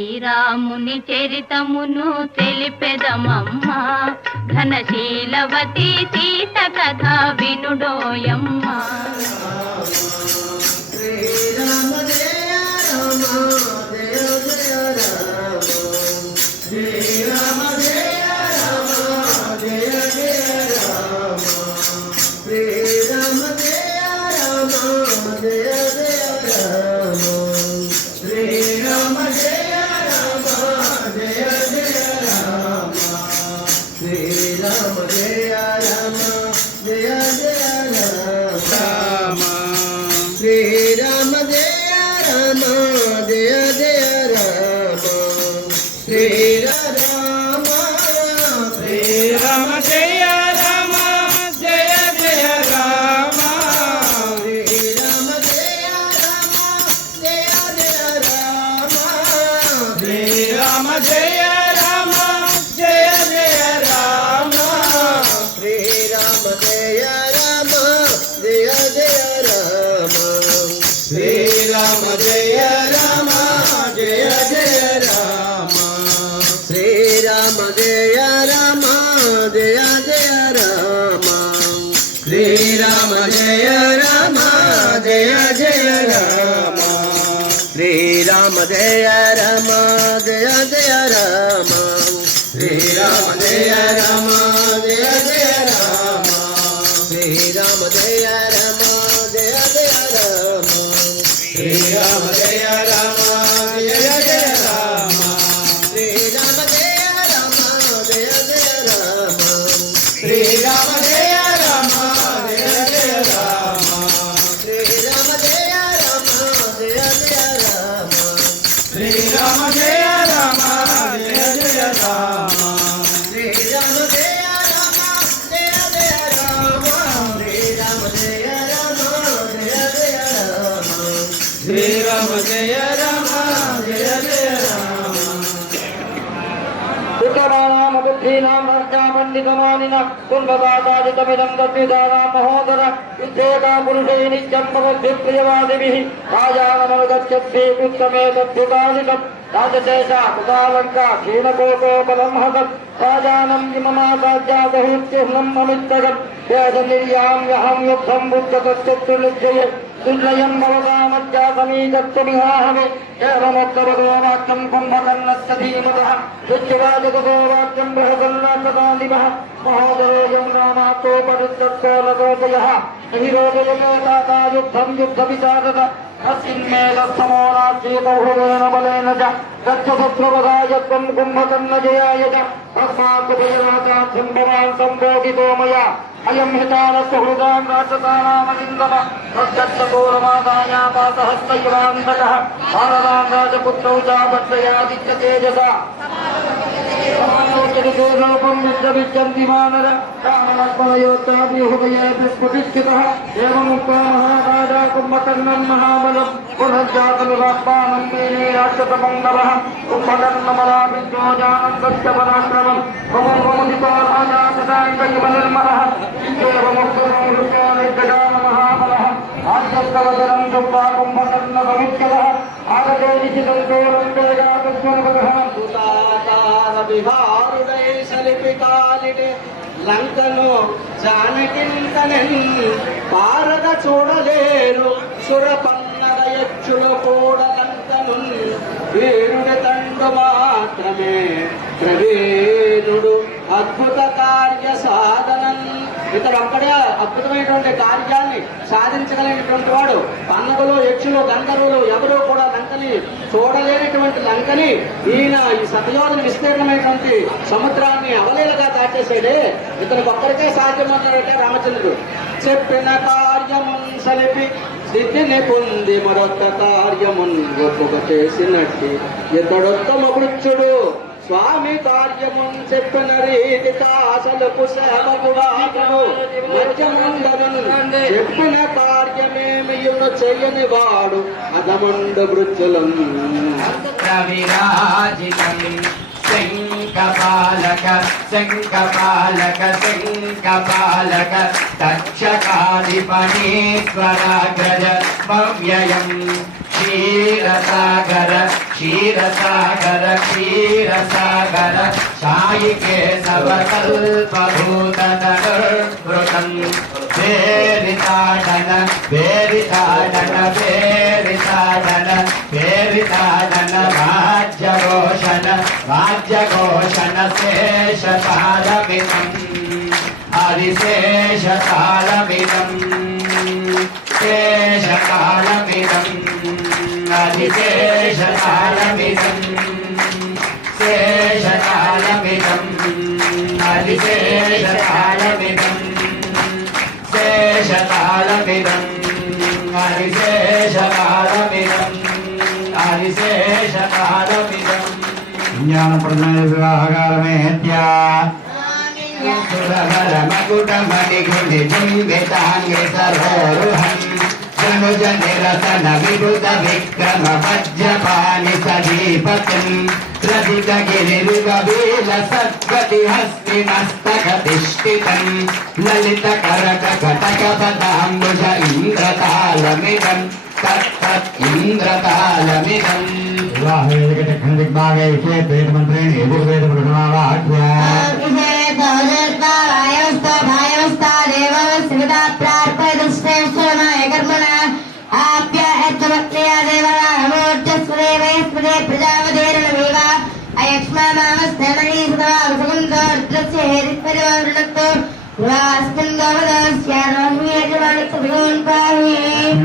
శ్రీరాముని చరితమును తెలిపెదమమ్మా, ఘనశీలవతి సీత కథ వినుడోయమ్మా. శ్రీరామ జయ రామ జయ జయ రామ, శ్రీరామ జయ రామ జయ జయ రామ, శ్రీరామ జయ రామ జయ జయ రామ, శ్రీరామ జయ రామ జయ జయ రామ, శ్రీరామ జయ రామ జయ జయ రామ, శ్రీరామ జయ రామ జయ జయ రామ, శ్రీరామ శ్రీరామ జయ రామ జయ జయ రామ, శ్రీరామ జయ రామ జయ జయ రామ, శ్రీరామ జయ రామ జయ జయ రామ, శ్రీరామ జయ రామ జయ జయ రామ, శ్రీరామ జయ రామ జయ జయ రామ, శ్రీరామ జయ రామ జయ జయ రామ, శ్రీరామ జయ రామ జయ జయ రామ, శ్రీరామ జయ రామ జయ జయ రామ, శ్రీరామ జయ రామ జయ జయ రామ, శ్రీరామ జయ రామ జయ జయ రామ, శ్రీరామ జయ రామ జయ జయ రామ, శ్రీరామ జయ రామ జయ జయ రామ, శ్రీరామ జయ రామ జయ జయ రామ, శ్రీరామ జయ రామ జయ జయ రామ, శ్రీరామ జయ రామ జయ జయ రామ, శ్రీరామ జయ రామ జయ జయ రామ, శ్రీరామ జయ రామ జయ జయ రామ, శ్రీరామ జయ రామ జయ జయ రామ. ఉత్తరానామ బుద్ధీనాం పండితమానిన కుంభదాతాజితమిదం తద్విదానాం మహోదర యుద్ధేకా పురుషే నిత్యం భగవద్భిప్రియవాదిభిః రాజానమనుగచ్చద్భి ఉత్తమే తద్వికాలికం రాజశేష కుతాలంకా క్షీణకోటోపలం హసత్ రాజానం ఇమమాసాధ్యాదహూత్యహ్నం అమిత్తగం వేదనిర్యాం యహం యుద్ధం బుద్ధతశ్చతుర్నిశ్చయ దుర్లయం భవదామధ్యాసమీతత్వమిహాహమే ఏవమోత్తరగోవాక్యం కుంభకర్ణస్య ధీమతః యుజ్యవాజగోవాక్యం బృహదన్నాథదాదివః మహోదరోయం నామాతోపరిత్తత్కోలకోటయః అహిరోదయమే తాతాయుద్ధం యుద్ధవిచారత అస్మిన్మేధస్తమోనాశ్చేతౌహృదేన బలేన చ గచ్చశత్రువధాయత్వం కుంభకర్ణజయాయ చ తస్మాత్ భయనాథార్థం భవాన్ సంబోధితో మయా అయం హితానస్సు హృదాం రాక్షసానామలింగమ తచ్చత్తూరమాదాయాపాసహస్తయువాంధకః భారతాం రాజపుత్రౌ చాపత్రయాదిత్య తేజసా రూపం విద్యవిచ్చంతి మానర రామలక్ష్మణయోత్తాభిహృదయే ప్రస్ఫుటిష్ఠితః ఏవముక్త్వా మహారాజా కుంభకర్ణం మహాబలం పునర్జాతమివాహ్వానం మేనే రాక్షసమండలః కుంభకర్ణమలాభిద్యోజానం సత్యపరాక్రమం భవముదితో రాజా సదాంగైవనిర్మలః ఏవముక్త్వా నిర్గజాన మహాబలః ఆర్యస్తవదరం దుర్గా కుంభకర్ణసముచ్చలః ఆగతే నిశితంతోరం వేదాకస్మనపదః విహారుడై సలిపికాలిడే లంకను జానకింతనెన్ పారద చూడలేరు సురపన్నర యక్షులు కూడా లంకను వీరుడి తండు మాత్రమే ప్రవీణుడు అద్భుత కార్య సాధనం. ఇతడు ఒక్కడే అద్భుతమైనటువంటి కార్యాన్ని సాధించగలిగినటువంటి వాడు. పన్నగులు యక్షులు గంధర్వులు ఎవరూ కూడా లంకని చూడలేనటువంటి లంకని ఈయన ఈ శతయోధన విస్తీర్ణమైనటువంటి సముద్రాన్ని అవలీలగా దాటేసాడే. ఇతనికి ఒక్కరికే సాధ్యమన్నాడంటే రామచంద్రుడు. చెప్పిన కార్యమున్ సలిపి సిద్ధిని పొంది మరొక్క కార్యమున్ గొప్ప చేసినట్టి ఇతడొత్తమ వృక్షుడు. స్వామి కార్యమున్ చెప్పిన రీతి కాసలకు సేవకుడాగను మధ్యమండను చెప్పిన కార్యమేమియును చెయ్యని వాడు అదమండు వృత్తులం. శంఖపాలక శంఖపాలక శంఖపాలక తక్షకాధిపణీశ్వరాగ్రజ భవ్యయం క్షీరసాగర క్షీరసాగర క్షీరసాగర సాయి కేశవకల్పభూతదృతం వేరితాడన వేరితాడన వేరితాడన వేరితాడన రాజ్యఘోషణ రాజ్యఘోషణ శేషకాలమిదం హరిశేషకాలమిదం శేషకాలమిదం హరిశేషకాలమిదం శేషకాలమిదం హరిశేషకాలమిదం శేషకాలమిదం హరిశేషకాలమిదం హరిశేషకాలమిదం జ్ఞానప్రదాయ వివాహకాలమేత్యా సురవరమకుటమణిగుణిజుంబితాంగి సరోరుహం జనుజ నిరసన విరుద విక్రమ వజ్రపాణి సదీపతిం రజిత గిరిరుగవీల సద్గతి హస్తి మస్తక తిష్ఠితం లలిత కరక కటక పదాంబుజ ఇంద్రతాళమిదం తత్తత్ ఇంద్రతాళమిదం వివాహవేదికటఖండిగ్భాగే విషేద్వేదమంత్రేణ యజుర్వేదమృణమావాహ్య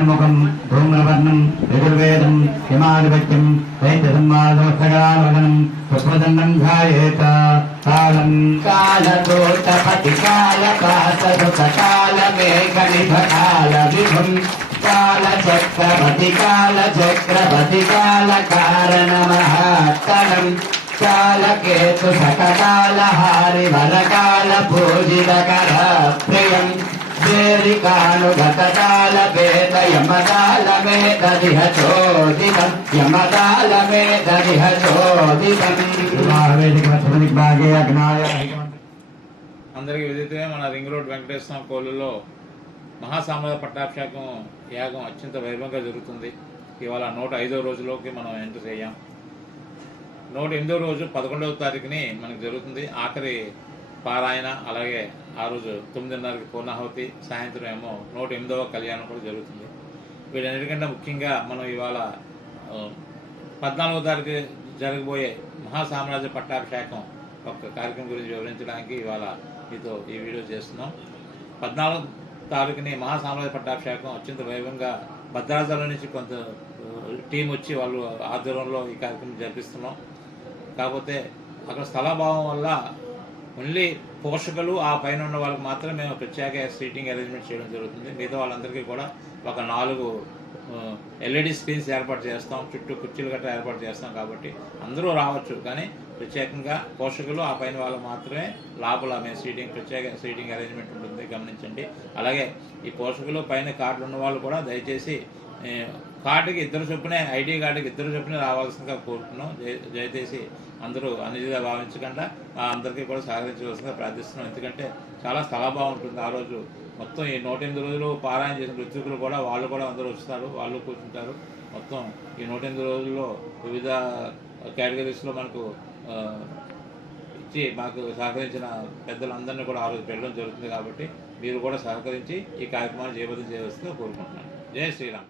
ముఖం ధూమ్రవర్ణం యజుర్వేదం హిమాధిపత్యం దైత్యసంవాదోత్తగానవదనం పుష్పదండం ధ్యాయేత కాలం కాలదోతపతి కాలపాసదుత కాలమేఘనిభ కాల విభుం కాలచక్రపతి కాలచక్రపతి కాలకారణ మహాత్తలం కాలకేతు సకకాలహారి వరకాల పూజితకర ప్రియం వేరికానుగతకాల వేద యమకాలమేదరిహ చోదితం యమకాలమేదరిహ చోదితం వివాహవేదిక మధ్యమదిగ్భాగే అగ్నాయ అందరికీ విదితమే మన రింగ్ రోడ్ వెంకటేశ్వర కోలులో మహాసామ్రాజ్య పట్టాభిషేకం యాగం అత్యంత వైభవంగా జరుగుతుంది. ఇవాళ 105వ రోజులోకి మనం ఎంటర్ అయ్యాం. 108వ రోజు 11వ తారీఖుని మనకు జరుగుతుంది ఆఖరి పారాయణ. అలాగే ఆ రోజు 9:30కి పూర్ణాహుతి, సాయంత్రం ఏమో 108వ కళ్యాణం కూడా జరుగుతుంది. వీటన్నిటికంటే ముఖ్యంగా మనం ఇవాళ 14వ తారీఖు జరగబోయే మహాసామ్రాజ్య పట్టాభిషేకం ఒక కార్యక్రమం గురించి వివరించడానికి ఇవాళ మీతో ఈ వీడియో చేస్తున్నాం. 14వ తారీఖుని మహాసామ్రాజ్య పట్టాభిషేకం అత్యంత వైభవంగా భద్రాచలం నుంచి కొంత టీం వచ్చి వాళ్ళు ఆధ్వర్యంలో ఈ కార్యక్రమం జరిపిస్తున్నాం. కాకపోతే అక్కడ స్థలాభావం వల్ల ఓన్లీ పోషకులు ఆ పైన ఉన్న వాళ్ళకి మాత్రమే మేము ప్రత్యేక సీటింగ్ అరేంజ్మెంట్ చేయడం జరుగుతుంది. మిగతా వాళ్ళందరికీ కూడా ఒక 4 LED స్క్రీన్స్ ఏర్పాటు చేస్తాం, చుట్టూ కుర్చీలు గట్రా ఏర్పాటు చేస్తాం. కాబట్టి అందరూ రావచ్చు, కానీ ప్రత్యేకంగా పోషకులు ఆ పైన వాళ్ళకి మాత్రమే లోపల మేము ప్రత్యేక సీటింగ్ అరేంజ్మెంట్ ఉంటుంది, గమనించండి. అలాగే ఈ పోషకులు పైన కార్డులు ఉన్న వాళ్ళు కూడా దయచేసి కార్డుకి 2 చొప్పునే, ఐడి కార్డుకి 2 చొప్పునే రావాల్సిందిగా కోరుతున్నాం. దయచేసి అందరూ అన్నిదిగా భావించకుండా అందరికీ కూడా సహకరించవలసిందిగా ప్రార్థిస్తున్నాం. ఎందుకంటే చాలా స్థలాభావం ఉంటుంది. ఆ రోజు మొత్తం ఈ 108 రోజులు పారాయణ చేసిన ఋత్వికులు కూడా వాళ్ళు కూడా అందరూ వస్తారు, వాళ్ళు కూర్చుంటారు. మొత్తం ఈ 108 రోజుల్లో వివిధ కేటగిరీస్లో మనకు ఇచ్చి మాకు సహకరించిన పెద్దలందరినీ కూడా ఆ రోజు పెట్టడం జరుగుతుంది. కాబట్టి మీరు కూడా సహకరించి ఈ కార్యక్రమాన్ని జయబద్ధం చేయవలసిందిగా కోరుకుంటున్నాను. జై శ్రీరామ్.